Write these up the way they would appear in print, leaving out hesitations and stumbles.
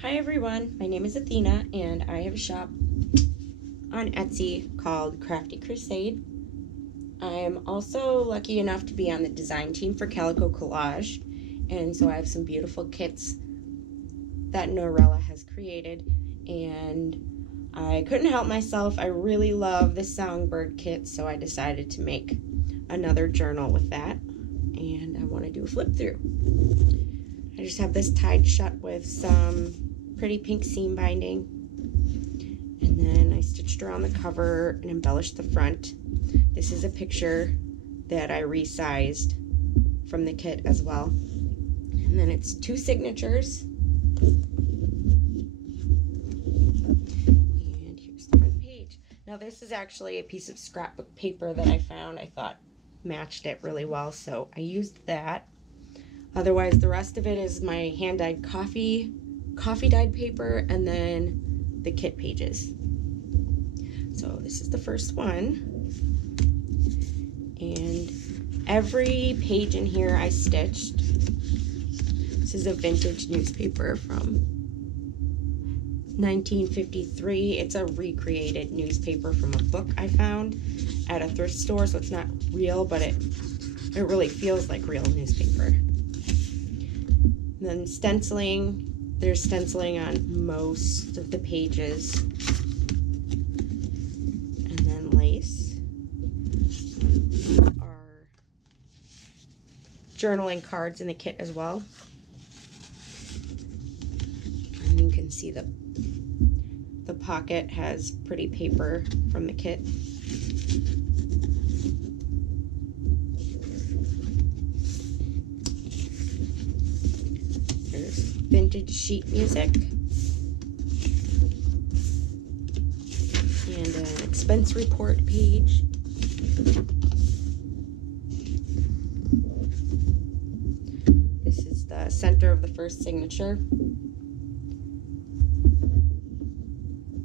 Hi everyone, my name is Athena and I have a shop on Etsy called CraftyCrusade. I'm also lucky enough to be on the design team for CalicoCollage, and so I have some beautiful kits that Norella has created, and I couldn't help myself. I really love the Songbird kit, so I decided to make another journal with that, and I want to do a flip through. I just have this tied shut with some pretty pink seam binding, and then I stitched around the cover and embellished the front. This is a picture that I resized from the kit as well, and then it's 2 signatures, and here's the front page. Now this is actually a piece of scrapbook paper that I found. I thought matched it really well, so I used that. Otherwise, the rest of it is my hand-dyed coffee dyed paper, and then the kit pages. So this is the first one, and every page in here I stitched. This is a vintage newspaper from 1953. It's a recreated newspaper from a book I found at a thrift store, so it's not real, but it really feels like real newspaper. And then stenciling. There's stenciling on most of the pages. And then lace. Our journaling cards in the kit as well. And you can see the pocket has pretty paper from the kit. Vintage sheet music, and an expense report page. This is the center of the first signature.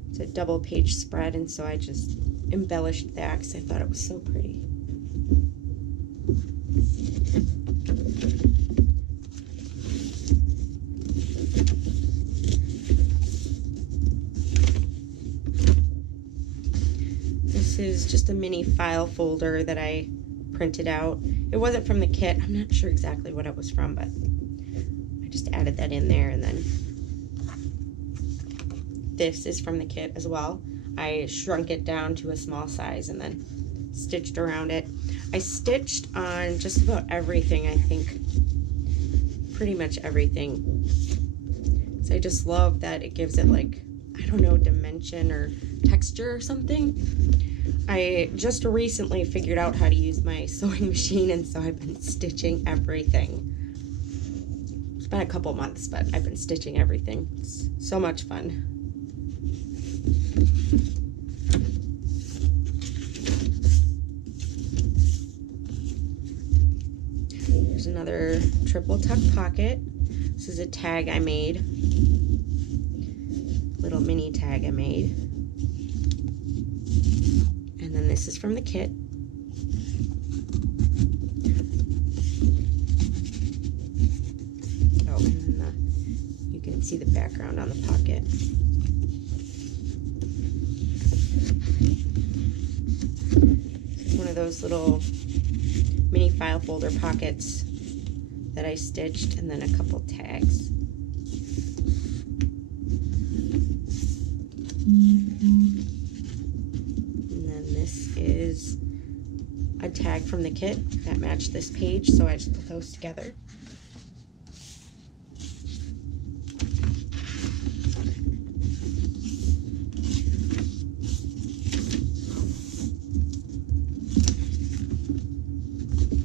It's a double page spread, and so I just embellished that because I thought it was so pretty. This is just a mini file folder that I printed out. It wasn't from the kit. I'm not sure exactly what it was from, but I just added that in there. And then this is from the kit as well. I shrunk it down to a small size and then stitched around it. I stitched on just about everything, I think. Pretty much everything. So I just love that it gives it, like, I don't know, dimension or texture or something. I just recently figured out how to use my sewing machine, and so I've been stitching everything. It's been a couple months, but I've been stitching everything. It's so much fun. Here's another triple tuck pocket. This is a tag I made. Little mini tag I made. And then this is from the kit. Oh, and then you can see the background on the pocket. It's one of those little mini file folder pockets that I stitched, and then a couple tags. Is a tag from the kit that matched this page, so I just put those together.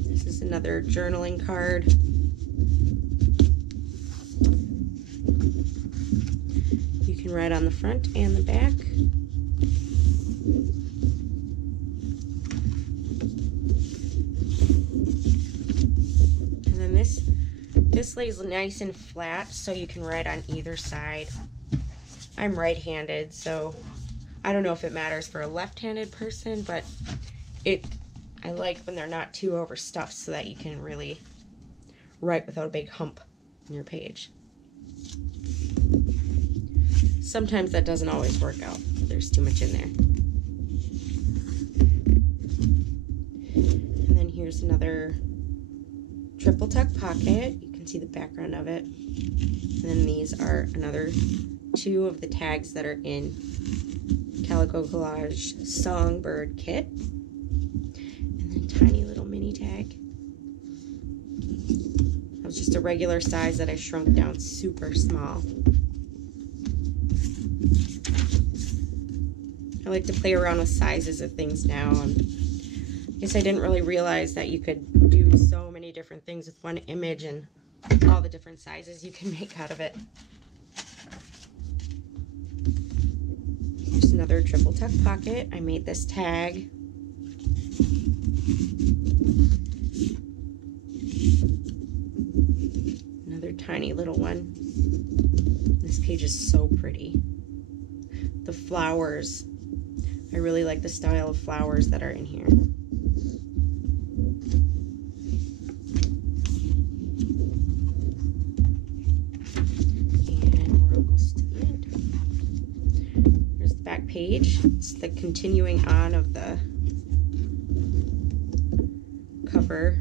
This is another journaling card. You can write on the front and the back. This lays nice and flat, so you can write on either side. I'm right-handed, so I don't know if it matters for a left-handed person, but I like when they're not too overstuffed so that you can really write without a big hump in your page. Sometimes that doesn't always work out. There's too much in there. And then here's another triple tuck pocket. You can see the background of it. And then these are another 2 of the tags that are in CalicoCollage Songbird kit. And then tiny little mini tag. That was just a regular size that I shrunk down super small. I like to play around with sizes of things now. I guess I didn't really realize that you could do so many different things with one image and all the different sizes you can make out of it. Here's another triple tuck pocket. I made this tag. Another tiny little one. This page is so pretty. The flowers. I really like the style of flowers that are in here. And we're almost to the end. Here's the back page. It's the continuing on of the cover.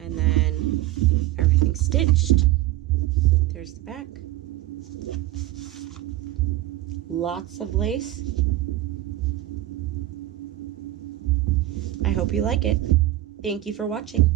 And then everything's stitched. There's the back. Lots of lace. I hope you like it. Thank you for watching.